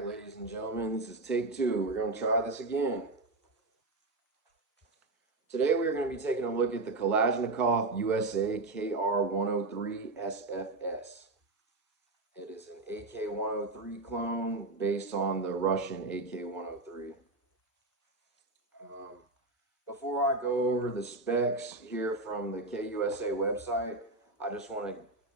Alright, ladies and gentlemen, this is take two. We're going to try this again. Today we are going to be taking a look at the Kalashnikov USA KR-103SFS. It is an AK-103 clone based on the Russian AK-103. Before I go over the specs here from the KUSA website, I just want to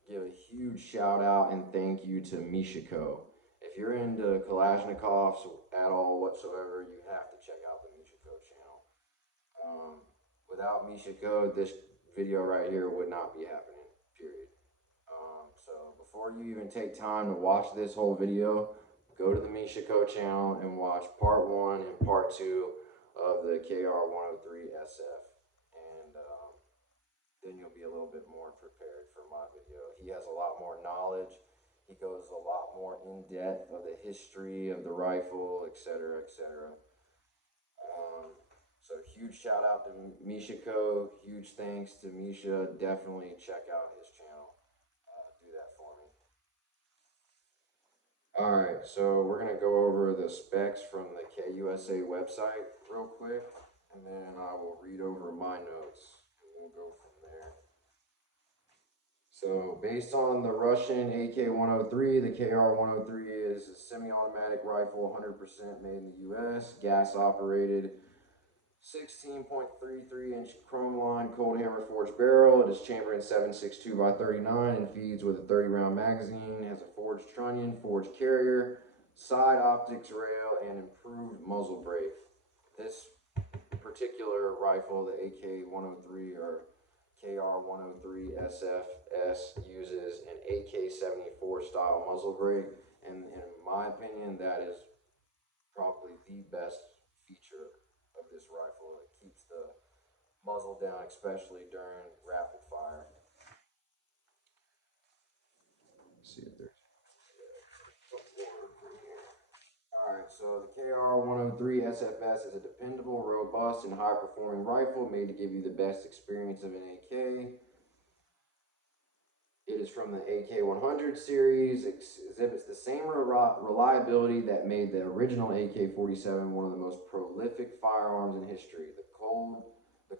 give a huge shout out and thank you to Mishaco. If you're into Kalashnikovs at all whatsoever, you have to check out the Mishaco channel. Without Mishaco, this video right here would not be happening, period. So before you even take time to watch this whole video, go to the Mishaco channel and watch part 1 and part 2 of the KR-103SF, and then you'll be a little bit more prepared for my video. He has a lot more knowledge. He goes a lot more in depth of the history of the rifle, etc., etc. So huge shout out to Mishaco. Huge thanks to Misha. Definitely check out his channel. Do that for me. Alright, so we're going to go over the specs from the KUSA website real quick, and then I will read over my notes, and we'll go from there. So, based on the Russian AK-103, the KR-103 is a semi-automatic rifle, 100% made in the US, gas-operated, 16.33-inch chrome line cold hammer forged barrel. It is chambered in 7.62x39 and feeds with a 30-round magazine. It has a forged trunnion, forged carrier, side optics rail, and improved muzzle brake. This particular rifle, the AK-103 or KR-103SFS, uses an AK-74 style muzzle brake, and in my opinion, that is probably the best feature of this rifle. It keeps the muzzle down, especially during rapid fire. Let's see if there's Alright, so the KR-103SFS is a dependable, robust, and high-performing rifle made to give you the best experience of an AK. It is from the AK-100 series, exhibits the same reliability that made the original AK-47 one of the most prolific firearms in history. The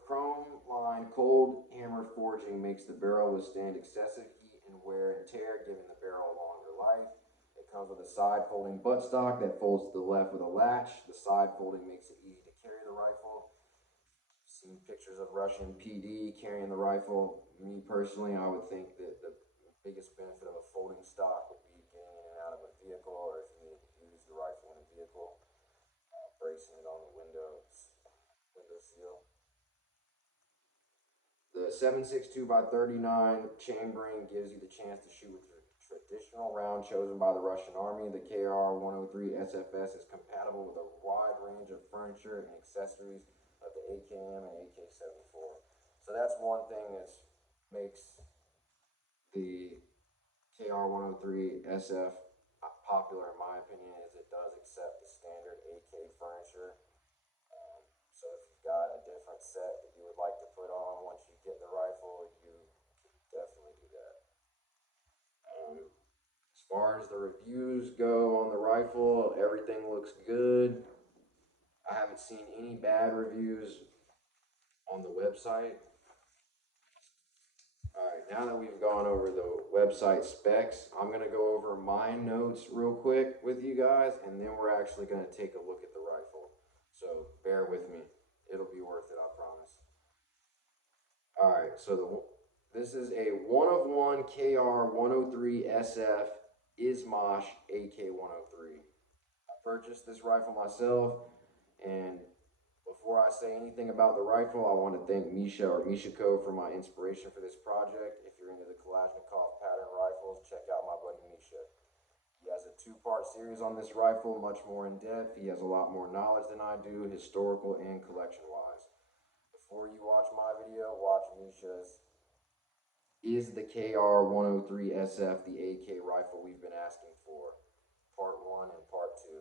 chrome line cold hammer forging makes the barrel withstand excessive heat and wear and tear, giving the barrel a longer life. It comes with a side folding buttstock that folds to the left with a latch. The side folding makes it easy to carry the rifle. Seen pictures of Russian PD carrying the rifle. Me personally, I would think that the biggest benefit of a folding stock would be getting in and out of a vehicle, or if you need to use the rifle in a vehicle, bracing it on the window seal. The 7.62x39 chambering gives you the chance to shoot with your traditional round chosen by the Russian Army. The KR-103SFS is compatible with a wide range of furniture and accessories of the AKM and AK-74. So that's one thing that makes the KR-103SF popular, in my opinion, is it does accept the standard AK furniture. So if you've got a different set that you would like to put on once you get the rifle, you can definitely do that. As far as the reviews go on the rifle, everything looks good. I haven't seen any bad reviews on the website. Alright, now that we've gone over the website specs, I'm going to go over my notes real quick with you guys, and then we're actually going to take a look at the rifle. So bear with me. It'll be worth it, I promise. Alright, so this is a one-of-one KR-103SF IZHMASH AK-103. I purchased this rifle myself, and before I say anything about the rifle, I want to thank Misha or Mishaco for my inspiration for this project. If you're into the Kalashnikov pattern rifles, check out my buddy Misha. He has a 2-part series on this rifle, much more in depth. He has a lot more knowledge than I do, historical and collection-wise. Before you watch my video, watch Misha's. Is the KR-103SF the AK rifle we've been asking for? Part 1 and part 2.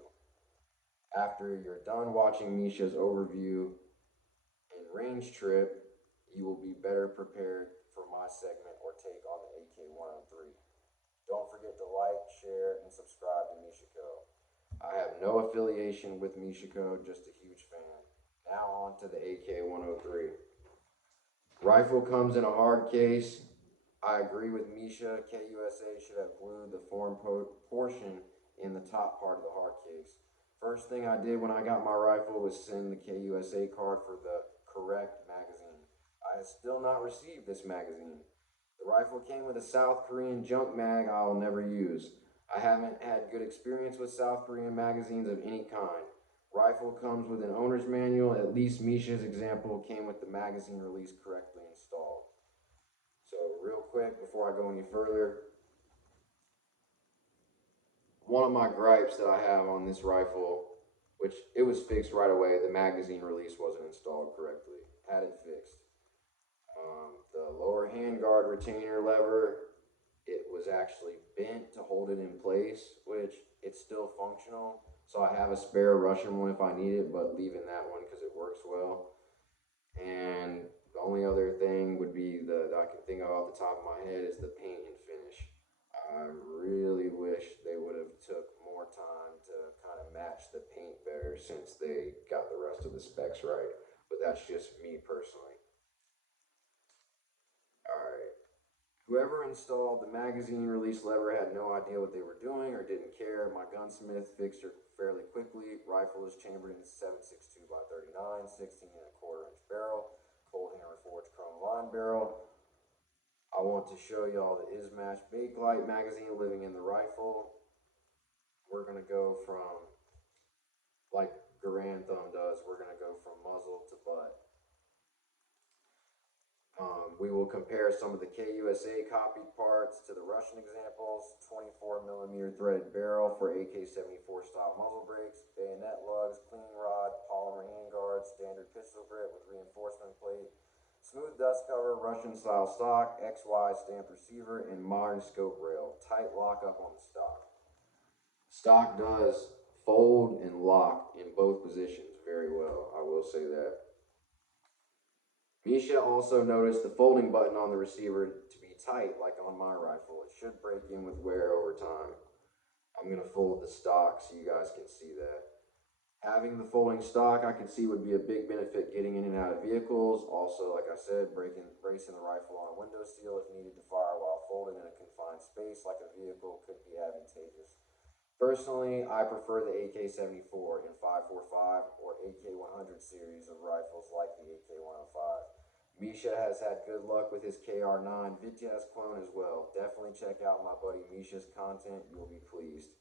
After you're done watching Misha's overview and range trip, you will be better prepared for my segment or take on the AK-103. Don't forget to like, share, and subscribe to Mishaco. I have no affiliation with Mishaco, just a huge fan. Now on to the AK-103. Rifle comes in a hard case. I agree with Misha. KUSA should have glued the form portion in the top part of the hard case. First thing I did when I got my rifle was send the KUSA card for the correct magazine. I have still not received this magazine. The rifle came with a South Korean junk mag I'll never use. I haven't had good experience with South Korean magazines of any kind. Rifle comes with an owner's manual. At least Misha's example came with the magazine release correctly installed. So real quick, before I go any further, one of my gripes that I have on this rifle, which it was fixed right away, the magazine release wasn't installed correctly. Had it fixed. The lower handguard retainer lever, it was actually bent to hold it in place, which it's still functional. So I have a spare Russian one if I need it, but leaving that one because it works well. And the only other thing would be that I can think of off the top of my head is the paint and finish. I really wish they would have took more time to kind of match the paint better since they got the rest of the specs right. But that's just me personally. Alright. Whoever installed the magazine release lever had no idea what they were doing or didn't care. My gunsmith fixed it fairly quickly. Rifle is chambered in 7.62 by 39, 16.25 inch barrel, cold hammer forged chrome line barrel. I want to show y'all the IZHMASH Bakelite magazine living in the rifle. We're gonna go from, like Garand Thumb does, we're gonna go from muzzle to butt. We will compare some of the KUSA copied parts to the Russian examples. 24mm threaded barrel for AK-74 style muzzle brakes, bayonet lugs, clean rod, polymer handguard, standard pistol grip with reinforcement plate, smooth dust cover, Russian style stock, XY stamped receiver, and modern scope rail. Tight lockup on the stock. Stock does fold and lock in both positions very well, I will say that. Misha also noticed the folding button on the receiver to be tight, like on my rifle. It should break in with wear over time. I'm going to fold the stock so you guys can see that. Having the folding stock, I can see would be a big benefit getting in and out of vehicles. Also, like I said, bracing the rifle on a window sill if needed to fire while folded in a confined space like a vehicle could be advantageous. Personally, I prefer the AK-74 in 5.45 or AK-100 series of rifles like the AK-105. Misha has had good luck with his KR-9 Vitesse clone as well. Definitely check out my buddy Misha's content, you'll be pleased.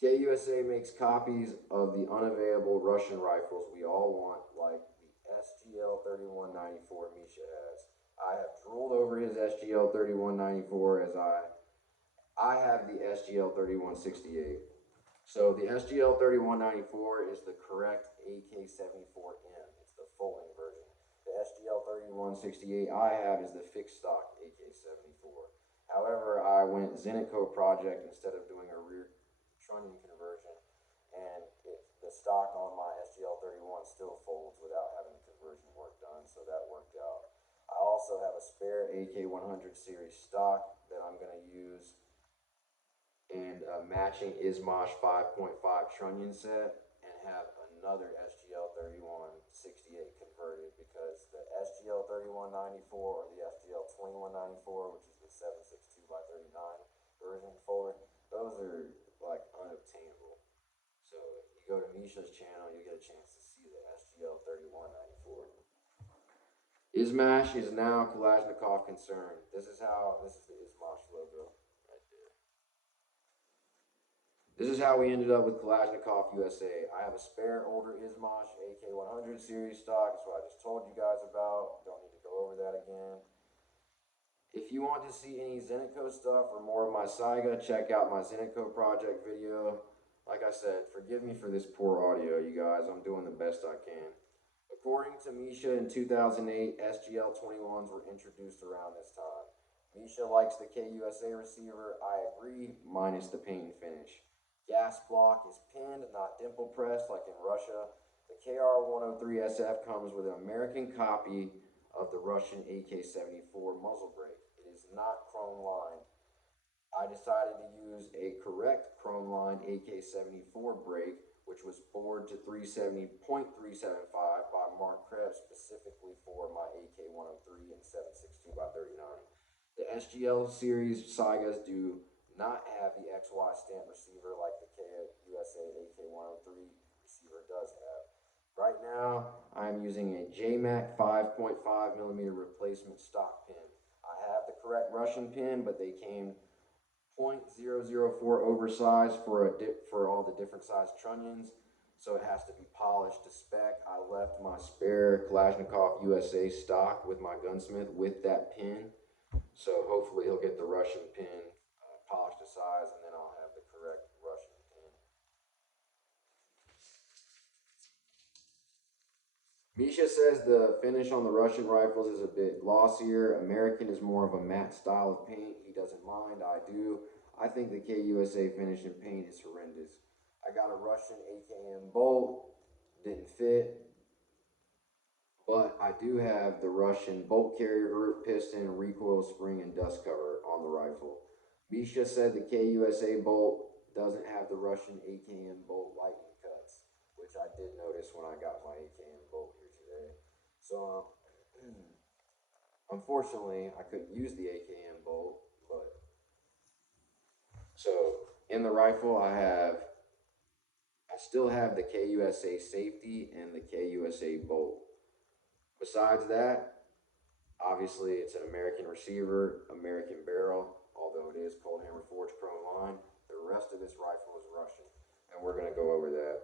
KUSA makes copies of the unavailable Russian rifles we all want, like the SGL-3194 Misha has. I have drooled over his SGL-3194 as I have the SGL-3168. So the SGL-3194 is the correct AK-74M. It's the folding version. The SGL-3168 I have is the fixed stock AK-74. However, I went ZenitCo project instead of doing a rear trunnion conversion, and the stock on my SGL-31 still folds without having the conversion work done, so that worked out. I also have a spare AK-100 series stock that I'm going to use and a matching IZHMASH 5.5 trunnion set, and have another SGL-3168 converted because the SGL-3194 or the SGL-2194, which is the 7.62 by 39 version folder, those are like unobtainable. So you go to Misha's channel, you get a chance to see the SGL-3194. IZHMASH is now Kalashnikov concerned. This is the IZHMASH logo. This is how we ended up with Kalashnikov USA. I have a spare older IZHMASH AK-100 series stock. That's what I just told you guys about. Don't need to go over that again. If you want to see any ZenitCo stuff or more of my saga, check out my ZenitCo project video. Like I said, forgive me for this poor audio, you guys. I'm doing the best I can. According to Misha, in 2008, SGL-21s were introduced around this time. Misha likes the KUSA receiver. I agree, minus the paint and finish. Gas block is pinned, not dimple pressed like in Russia. The KR-103SF comes with an American copy of the Russian AK-74 muzzle brake. It is not chrome lined. I decided to use a correct chrome line AK-74 brake, which was bored to 370.375 by Mark Krebs specifically for my AK-103 and 7.62 by 39. The SGL series Saigas do not have the XY stamp receiver like the KUSA AK-103 receiver does have. Right now, I'm using a JMAC 5.5mm replacement stock pin. I have the correct Russian pin, but they came .004 oversized for all the different size trunnions, so it has to be polished to spec. I left my spare Kalashnikov USA stock with my gunsmith with that pin, so hopefully he'll get the Russian pin polished to size, and then I'll have the correct Russian pin. Misha says the finish on the Russian rifles is a bit glossier. American is more of a matte style of paint. He doesn't mind. I do. I think the KUSA finish in paint is horrendous. I got a Russian AKM bolt. Didn't fit. But I do have the Russian bolt carrier group, piston, recoil spring, and dust cover on the rifle. Misha said the KUSA bolt doesn't have the Russian AKM bolt lightning cuts, which I did notice when I got my AKM bolt here today. So, unfortunately, I couldn't use the AKM bolt, but so in the rifle, I still have the KUSA safety and the KUSA bolt. Besides that, obviously, it's an American receiver, American barrel, although it is cold hammer forged chrome line. The rest of this rifle is Russian, and we're going to go over that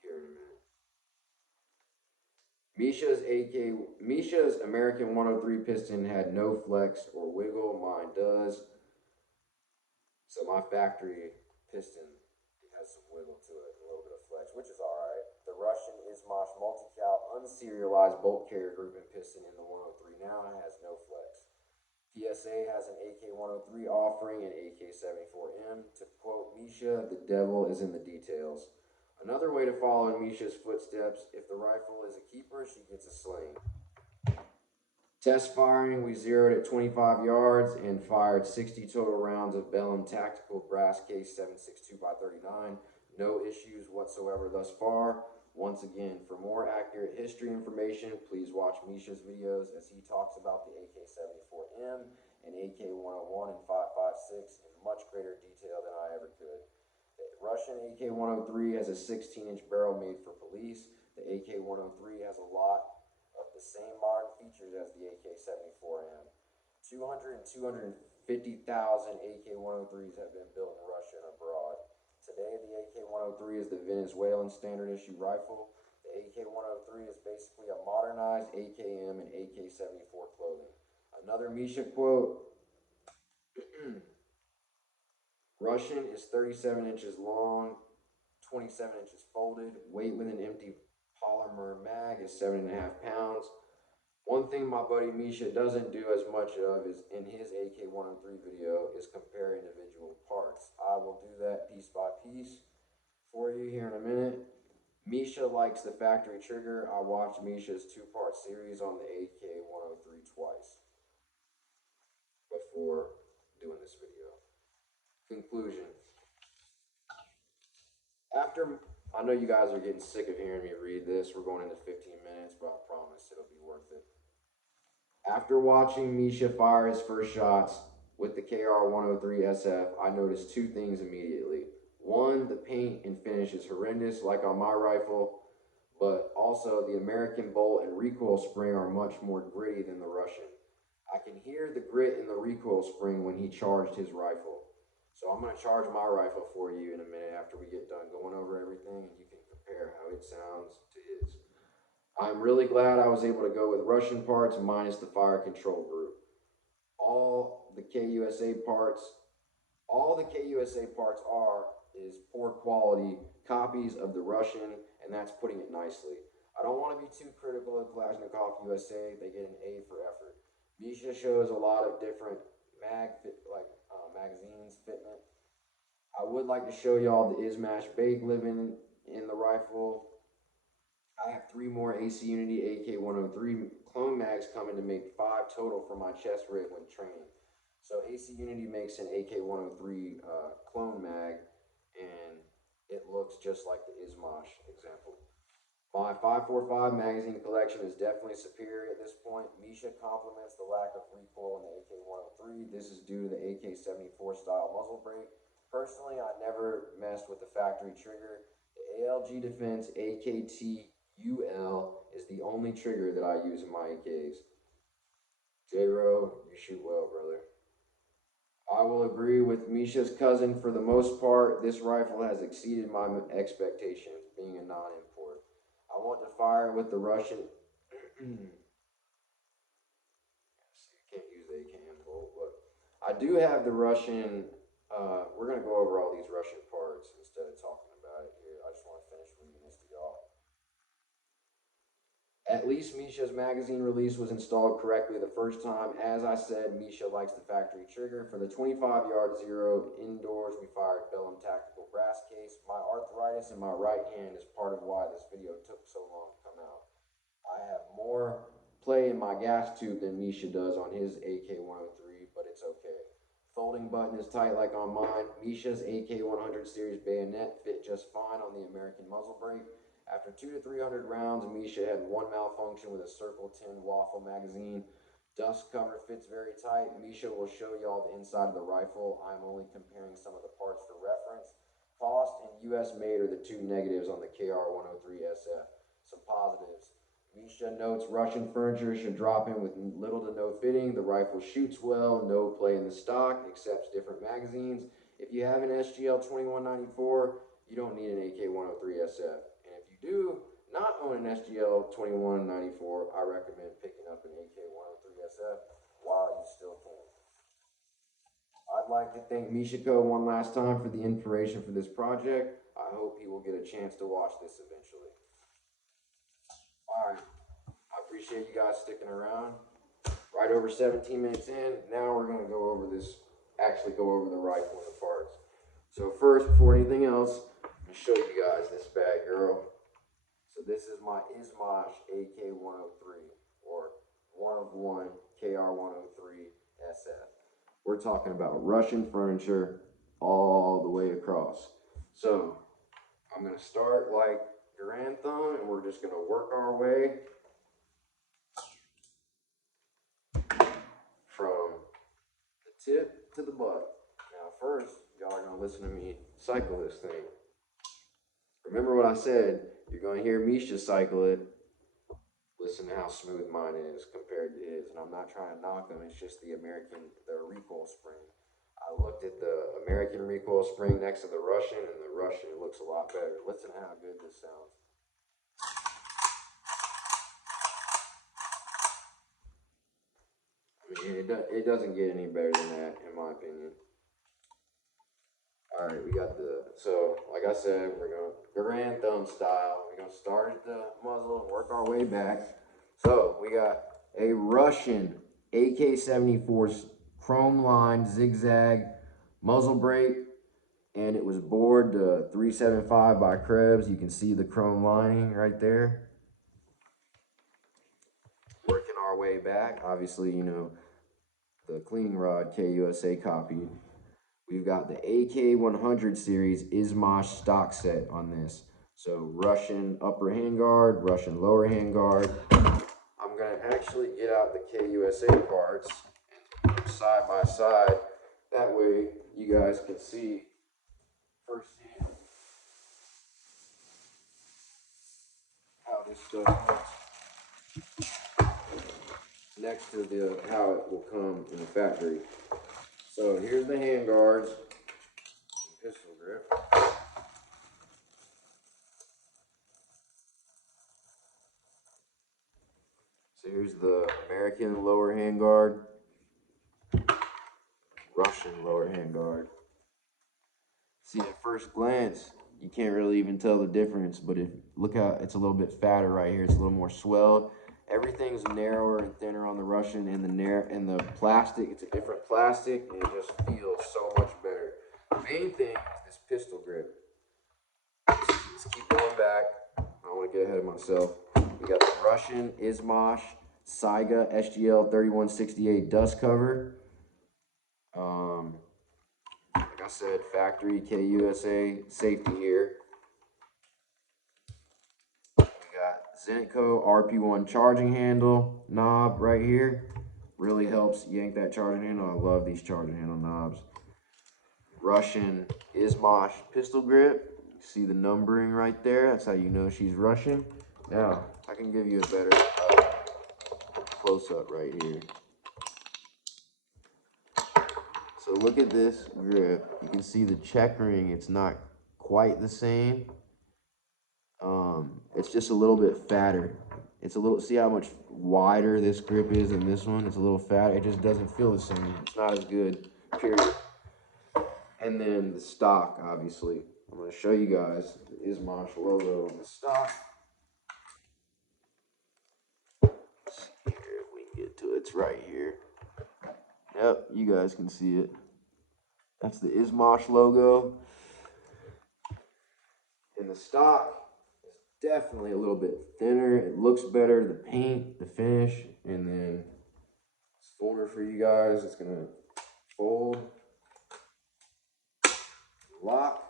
here in a minute. Misha's American 103 piston had no flex or wiggle. Mine does. So my factory piston has some wiggle to it, a little bit of flex, which is alright. The Russian IZHMASH multi-cal unserialized bolt carrier group and piston in the 103 now has no flex. PSA has an AK-103 offering an AK-74M. To quote Misha, the devil is in the details. Another way to follow in Misha's footsteps, if the rifle is a keeper, she gets a sling. Test firing, we zeroed at 25 yards and fired 60 total rounds of Bellum Tactical Brass Case 7.62 by 39. No issues whatsoever thus far. Once again, for more accurate history information, please watch Misha's videos as he talks about the AK-74M and AK-101 and 5.56 in much greater detail than I ever could. The Russian AK-103 has a 16-inch barrel made for police. The AK-103 has a lot of the same modern features as the AK-74M. 200 and 250,000 AK-103s have been built in Russia and abroad. Today, the AK-103 is the Venezuelan standard issue rifle. The AK-103 is basically a modernized AKM and AK-74 clothing. Another Misha quote, Russian is 37 inches long, 27 inches folded. Weight with an empty polymer mag is 7.5 pounds. One thing my buddy Misha doesn't do as much of is in his AK-103 video is compare individual parts. I will do that piece by piece for you here in a minute. Misha likes the factory trigger. I watched Misha's 2-part series on the AK-103 twice before doing this video. Conclusion. I know you guys are getting sick of hearing me read this. We're going into 15 minutes, but I promise it'll be worth it. After watching Misha fire his first shots with the KR-103SF, I noticed two things immediately. One, the paint and finish is horrendous, like on my rifle, but also the American bolt and recoil spring are much more gritty than the Russian. I can hear the grit in the recoil spring when he charged his rifle. So I'm going to charge my rifle for you in a minute after we get done going over everything, and you can compare how it sounds to his. I'm really glad I was able to go with Russian parts minus the fire control group. All the KUSA parts is poor quality copies of the Russian, and that's putting it nicely. I don't want to be too critical of Kalashnikov USA. They get an A for effort. Misha shows a lot of different magazines fitment. I would like to show y'all the IZHMASH bake living in the rifle. I have 3 more AC Unity AK-103 clone mags coming to make 5 total for my chest rig when training. So AC Unity makes an AK-103 clone mag, and it looks just like the IZHMASH example. My 545 magazine collection is definitely superior at this point. Misha complements the lack of recoil in the AK-103. This is due to the AK-74 style muzzle brake. Personally, I never messed with the factory trigger. The ALG Defense AKT-UL is the only trigger that I use in my AKs. J-Ro, you shoot well, brother. I will agree with Misha's cousin. For the most part, this rifle has exceeded my expectations, being a non-import. I want to fire with the Russian. You can't use the AKM bolt, but I do have the Russian. We're gonna go over all these Russian parts instead of talking about it here. I just want to finish reading this to y'all. At least Misha's magazine release was installed correctly the first time. As I said, Misha likes the factory trigger. For the 25-yard zero indoors, we fired Bellum Tactical brass case. My arthritis in my right hand is part of why this video took so long to come out. I have more play in my gas tube than Misha does on his AK-103, but it's okay. Folding button is tight like on mine. Misha's AK-100 series bayonet fit just fine on the American muzzle brake. After 200 to 300 rounds, Misha had one malfunction with a Circle 10 waffle magazine. Dust cover fits very tight. Misha will show y'all the inside of the rifle. I'm only comparing some of the parts for reference. Cost and US made are the two negatives on the KR-103SF. Some positives. Misha notes Russian furniture should drop in with little to no fitting. The rifle shoots well, no play in the stock, accepts different magazines. If you have an SGL 2194, you don't need an AK-103SF. And if you do not own an SGL 2194, I recommend picking up an AK-103SF while you still can. I'd like to thank Mishaco one last time for the inspiration for this project. I hope he will get a chance to watch this eventually. All right, I appreciate you guys sticking around. Right over 17 minutes in, now we're going to go over this, actually go over the rifle and the parts. So first, before anything else, I'm going to show you guys this bad girl. So this is my IZHMASH AK-103, or 1 of 1 KR-103SF. We're talking about Russian furniture all the way across. So I'm going to start like Grand Thumb, and we're just going to work our way from the tip to the butt. Now first, y'all are going to listen to me cycle this thing. Remember what I said, you're going to hear Misha cycle it. Listen to how smooth mine is compared to his. And I'm not trying to knock him, it's just the recoil spring. I looked at the American recoil spring next to the Russian, and the Russian looks a lot better. Listen to how good this sounds. I mean, it doesn't get any better than that, in my opinion. All right, we got so like I said, we're going Grand Thumb style. We're going to start at the muzzle and work our way back. So we got a Russian AK-74 chrome line zigzag muzzle brake, and it was bored to 375 by Krebs. You can see the chrome lining right there. Working our way back, obviously, you know, the cleaning rod KUSA copied. We've got the AK-100 series IZHMASH stock set on this. So Russian upper handguard, Russian lower handguard. I'm going to actually get out the KUSA parts and put them side by side. That way you guys can see firsthand how this stuff looks next to how it will come in the factory. So here's the hand guards, pistol grip. So here's the American lower hand guard, Russian lower hand guard. See, at first glance, you can't really even tell the difference, but look how it's a little bit fatter right here. It's a little more swelled. Everything's narrower and thinner on the Russian, and the plastic, it's a different plastic, and it just feels so much better. The main thing is this pistol grip. Let's keep going back. I don't want to get ahead of myself. We got the Russian IZHMASH Saiga SGL 3168 dust cover. Like I said, factory KUSA safety here. We got ZenitCo RP1 charging handle knob right here. Really helps yank that charging handle. I love these charging handle knobs. Russian IZHMASH pistol grip. See the numbering right there? That's how you know she's Russian. Now, I can give you a better close-up right here. So look at this grip. You can see the checkering. It's not quite the same. It's just a little bit fatter. It's a little, see how much wider this grip is than this one? It's a little fat. It just doesn't feel the same. It's not as good, period. And then the stock, obviously. I'm going to show you guys the IZHMASH logo on the stock. Let's see here if we can get to it. It's right here. Yep, you guys can see it. That's the IZHMASH logo. And the stock is definitely a little bit thinner. It looks better, the paint, the finish, and then this folder for you guys. It's gonna fold, lock.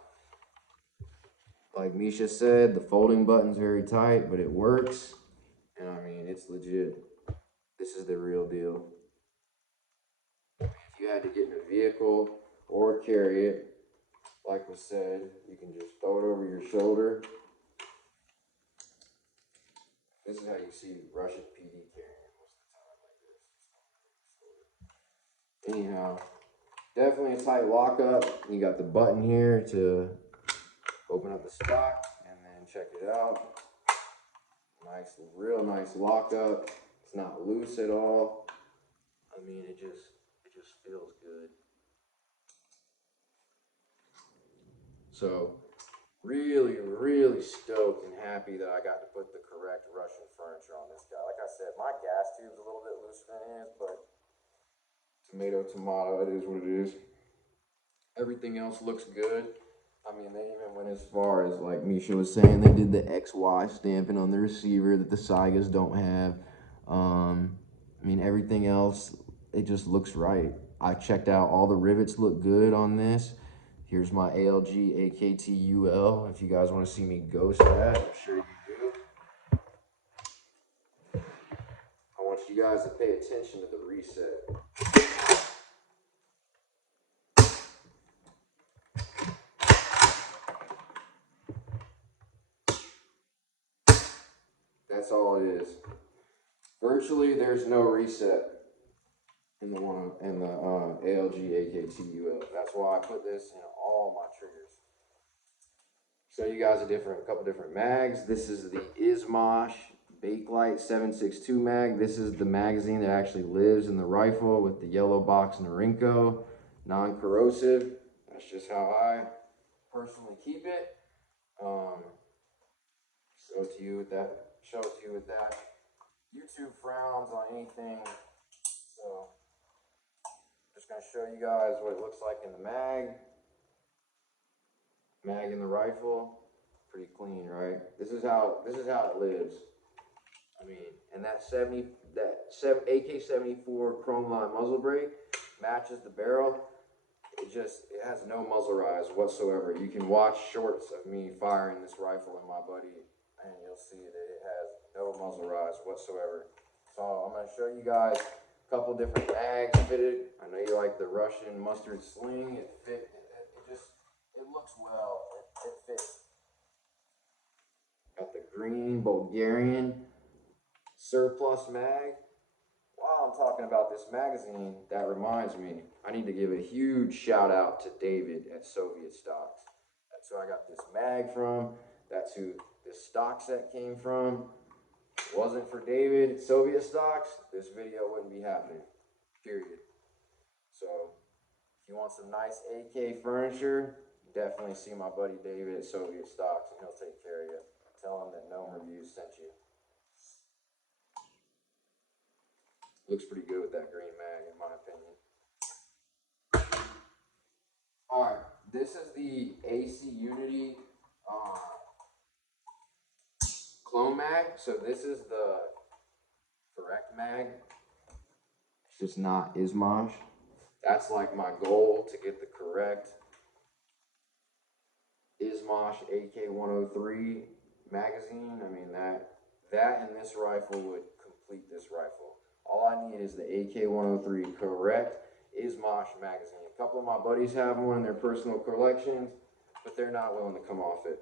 Like Misha said, the folding button's very tight, but it works. And I mean, it's legit. This is the real deal. If you had to get in a vehicle or carry it, like was said, you can just throw it over your shoulder. This is how you see Russian PD carrying it most of the time like this. Anyhow, definitely a tight lockup. You got the button here to open up the stock and then check it out. Nice, real nice lockup. It's not loose at all. I mean, it just feels good. So really, really stoked and happy that I got to put the correct Russian furniture on this guy. Like I said, my gas tube's a little bit looser than his, but tomato, it is what it is. Everything else looks good. I mean, they even went as far as, like Misha was saying, they did the XY stamping on the receiver that the Saigas don't have. I mean, everything else, it just looks right. I checked out all the rivets look good on this. Here's my ALG AKTUL. If you guys want to see me ghost that, I'm sure you do. I want you guys to pay attention to the reset. That's all it is. Virtually, there's no reset in the ALG AKTUL. That's why I put this in all my triggers. Show you guys a couple different mags. This is the IZHMASH Bakelite 762 mag. This is the magazine that actually lives in the rifle with the yellow box and the ZenitCo, non-corrosive. That's just how I personally keep it. Show it to you with that. YouTube frowns on anything, so just gonna show you guys what it looks like in the mag in the rifle. Pretty clean, right? This is how it lives. I mean, and that AK-74 chrome line muzzle brake matches the barrel. It has no muzzle rise whatsoever. You can watch shorts of me firing this rifle in my buddy, and you'll see that it has no muzzle rise whatsoever. So I'm going to show you guys a couple different mags fitted. I know you like the Russian mustard sling. It looks well. It fits. Got the green Bulgarian surplus mag. While I'm talking about this magazine, that reminds me, I need to give a huge shout out to David at Soviet Stocks. That's who I got this mag from. That's who this stock set came from. If it wasn't for David at Soviet Stocks, this video wouldn't be happening, period. So if you want some nice AK furniture, definitely see my buddy David at Soviet Stocks and he'll take care of you. Tell him that Gnome Reviews sent you. Looks pretty good with that green mag, in my opinion. Alright, this is the AC Unity clone mag. So this is the correct mag. It's just not IZHMASH. That's like my goal, to get the correct IZHMASH AK-103 magazine. I mean, that and this rifle would complete this rifle. All I need is the AK-103 correct IZHMASH magazine. A couple of my buddies have one in their personal collections, but they're not willing to come off it.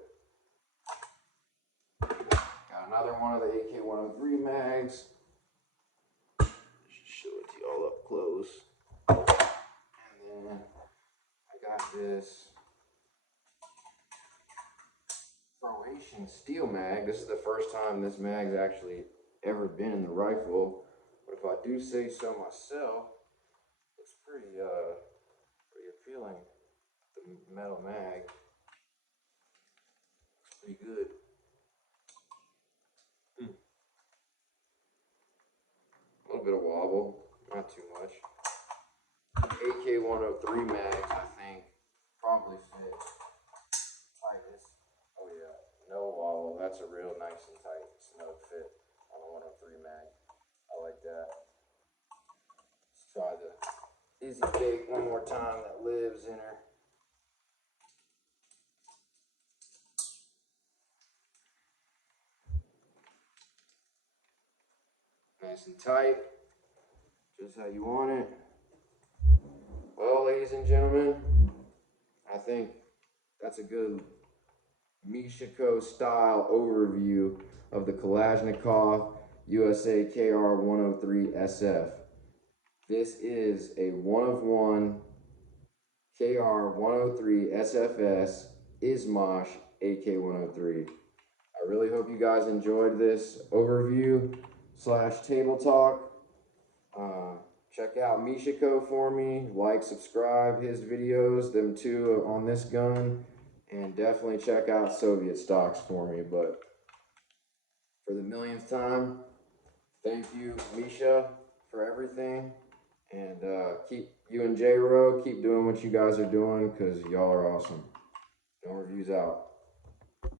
Got another one of the AK-103 mags. Just show it to y'all up close. And then I got this Croatian steel mag. This is the first time this mag's actually ever been in the rifle, but if I do say so myself, it's pretty appealing. The metal mag, it's pretty good. A little bit of wobble, not too much. AK-103 mags, I think, probably fit tightest. Oh yeah, no wobble. That's a real nice and tight snug fit on a 103 mag. I like that. Let's try the Izzy Bake one more time that lives in her. Nice and tight, just how you want it. Well, ladies and gentlemen, I think that's a good Mishaco style overview of the Kalashnikov USA KR-103SF. This is a one-of-one KR-103SFS IZHMASH AK-103. I really hope you guys enjoyed this overview / table talk. Check out Mishaco for me. Like, subscribe his videos, them two on this gun. And definitely check out Soviet stocks for me. But for the millionth time, thank you, Misha, for everything. And keep you and J-Ro, keep doing what you guys are doing, because y'all are awesome. No reviews out.